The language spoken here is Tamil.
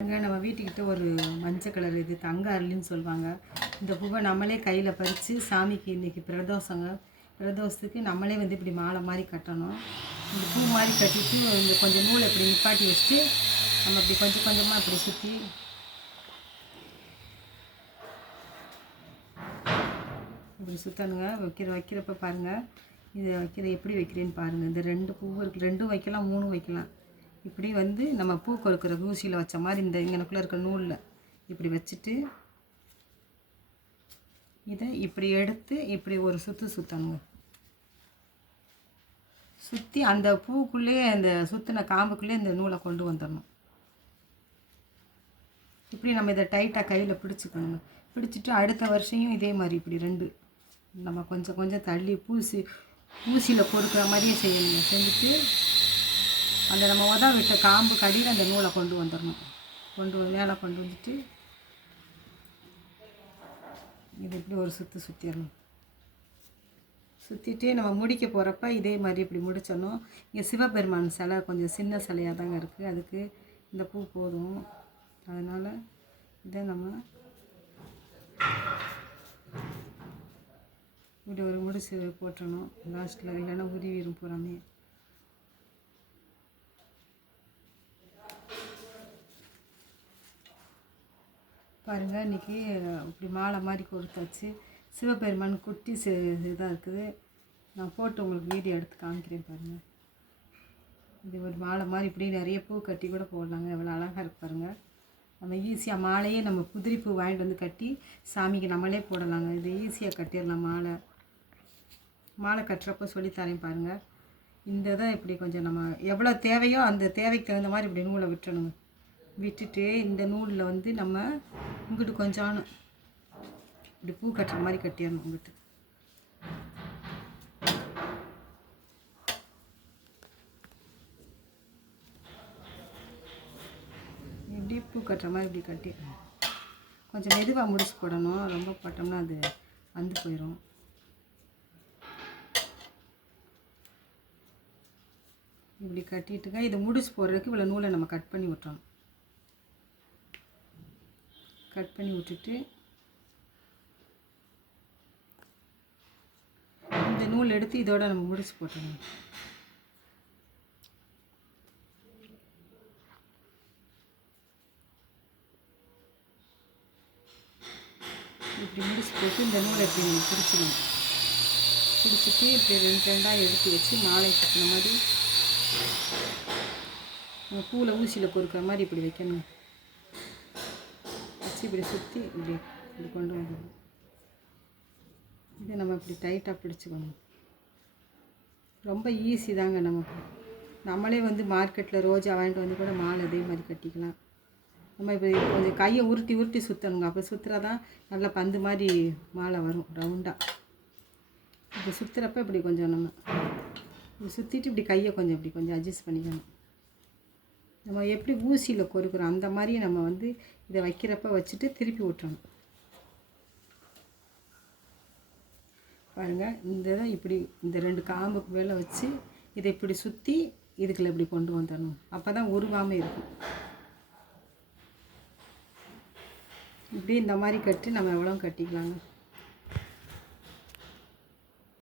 நம்ம வீட்டுக்கிட்ட ஒரு மஞ்சள் கலர் இது தங்க அரளின்னு சொல்லுவாங்க. இந்த பூவை நம்மளே கையில் பறித்து சாமிக்கு இன்றைக்கி பிரதோஷத்துக்கு நம்மளே வந்து இப்படி மாலை மாதிரி கட்டணும். இந்த பூ மாதிரி கட்டிட்டு இந்த கொஞ்சம் நூலை இப்படி நிப்பாட்டி வச்சுட்டு நம்ம இப்படி கொஞ்சம் கொஞ்சமாக இப்படி சுற்றி இப்படி சுற்றணுங்க. வைக்கிறப்ப பாருங்கள், இதை எப்படி வைக்கிறேன்னு பாருங்கள். இந்த 2 பூ இருக்குது, 2 வைக்கலாம் 3 வைக்கலாம். இப்படி வந்து நம்ம பூ கொறுக்கிற ஊசியில் வச்ச மாதிரி இந்த இங்கனக்குள்ளே இருக்க நூலில் இப்படி வச்சுட்டு இதை இப்படி எடுத்து இப்படி ஒரு சுற்றணுங்க. சுற்றி அந்த பூக்குள்ளே அந்த சுற்றின காம்புக்குள்ளே இந்த நூலை கொண்டு வந்துடணும். இப்படி நம்ம இதை டைட்டாக கையில் பிடிச்சிக்கணுங்க. பிடிச்சிட்டு அடுத்த வருஷமும் இதே மாதிரி இப்படி 2 நம்ம கொஞ்சம் கொஞ்சம் தள்ளி ஊசியில் பொறுக்கிற மாதிரியே செய்யணுங்க. செஞ்சுட்டு அந்த நம்ம விட்ட காம்பு கடியில் அந்த நூலை கொண்டு வந்துடணும். மேலே கொண்டு வந்துட்டு இது இப்படி ஒரு சுற்றிடணும். சுற்றிட்டு நம்ம முடிக்க போகிறப்ப இதே மாதிரி இப்படி முடிச்சிடணும். இங்கே சிவபெருமான் சிலை கொஞ்சம் சின்ன சிலையாக தாங்க இருக்குது, அதுக்கு இந்த பூ போதும். அதனால் இதை நம்ம இப்படி ஒரு முடிச்சு போட்டுறணும் லாஸ்ட்டில், இல்லைன்னா உருவிடும் பூராமே. பாருங்கள், இன்றைக்கி இப்படி மாலை மாதிரி கொடுத்தாச்சு. சிவபெருமான் குட்டி இதாக இருக்குது. நான் போட்டு உங்களுக்கு வீடியோ எடுத்து காமிக்கிறேன் பாருங்கள். இது ஒரு மாலை மாதிரி இப்படி நிறைய பூ கட்டி கூட போடலாங்க. எவ்வளோ அழகாக இருக்கு பாருங்கள். நம்ம ஈஸியாக மாலையே நம்ம குதிரி பூ வாங்கிட்டு வந்து கட்டி சாமிக்கு நம்மளே போடலாங்க. இது ஈஸியாக கட்டிடலாம். மாலை கட்டுறப்போ சொல்லித்தரேன் பாருங்கள். இந்த தான் இப்படி கொஞ்சம் நம்ம எவ்வளோ தேவையோ அந்த தேவைக்கு தகுந்த மாதிரி இப்படி நூலை விட்டுணுங்க. விட்டுட்டு இந்த நூலில் வந்து நம்ம இங்கிட்டு கொஞ்சம் இப்படி பூ கட்டுற மாதிரி கட்டிடணும். இங்கிட்டு இப்படி பூ கட்டுற மாதிரி இப்படி கட்டி கொஞ்சம் மெதுவாக முடிச்சு போடணும். ரொம்ப போட்டோம்னா அது வந்து போயிடும். இப்படி கட்டிட்டுங்க. இதை முடிச்சு போடுறதுக்கு இவ்வளோ நூலை நம்ம கட் பண்ணி விட்டுறோம். கட் பண்ணி விட்டுட்டு இந்த நூல் எடுத்து இதோட நம்ம முடிச்சு போட்டுருவோம். இப்படி முடிச்சு போட்டு இந்த நூலை இப்படி பிடிச்சிடணும். பிடிச்சிட்டு இப்படி 2 எடுத்து வச்சு மாலை சுற்றின மாதிரி பூவில் ஊசியில் பொறுக்கிற மாதிரி இப்படி வைக்கணும். இப்படி சுற்றி இப்படி கொண்டு வரணும். இதை நம்ம இப்படி டைட்டாக பிடிச்சிக்கணும். ரொம்ப ஈஸி தாங்க. நம்மளே வந்து மார்க்கெட்டில் ரோஜா வாங்கிட்டு வந்து கூட மாலை இதே மாதிரி கட்டிக்கலாம். நம்ம இப்போ கொஞ்சம் கையை உருட்டி சுற்றணுங்க. அப்போ சுற்றுறதான் நல்லா பந்து மாதிரி மாலை வரும் ரவுண்டாக. இப்போ சுற்றுறப்ப இப்படி கொஞ்சம் நம்ம இப்படி சுற்றிட்டு இப்படி கையை இப்படி கொஞ்சம் அட்ஜஸ்ட் பண்ணிக்கணும். நம்ம எப்படி ஊசியில் கொறுக்கிறோம் அந்த மாதிரி நம்ம வந்து இதை வைக்கிறப்ப வச்சுட்டு திருப்பி விட்டுறணும். பாருங்கள், இந்த தான் இப்படி இந்த 2 காம்புக்கு மேலே வச்சு இதை இப்படி சுற்றி இதுக்குள்ள இப்படி கொண்டு வந்துடணும். அப்போ தான் உருவாமல் இருக்கும். இப்படி இந்த மாதிரி கட்டி நம்ம எவ்வளோ கட்டிக்கலாங்க.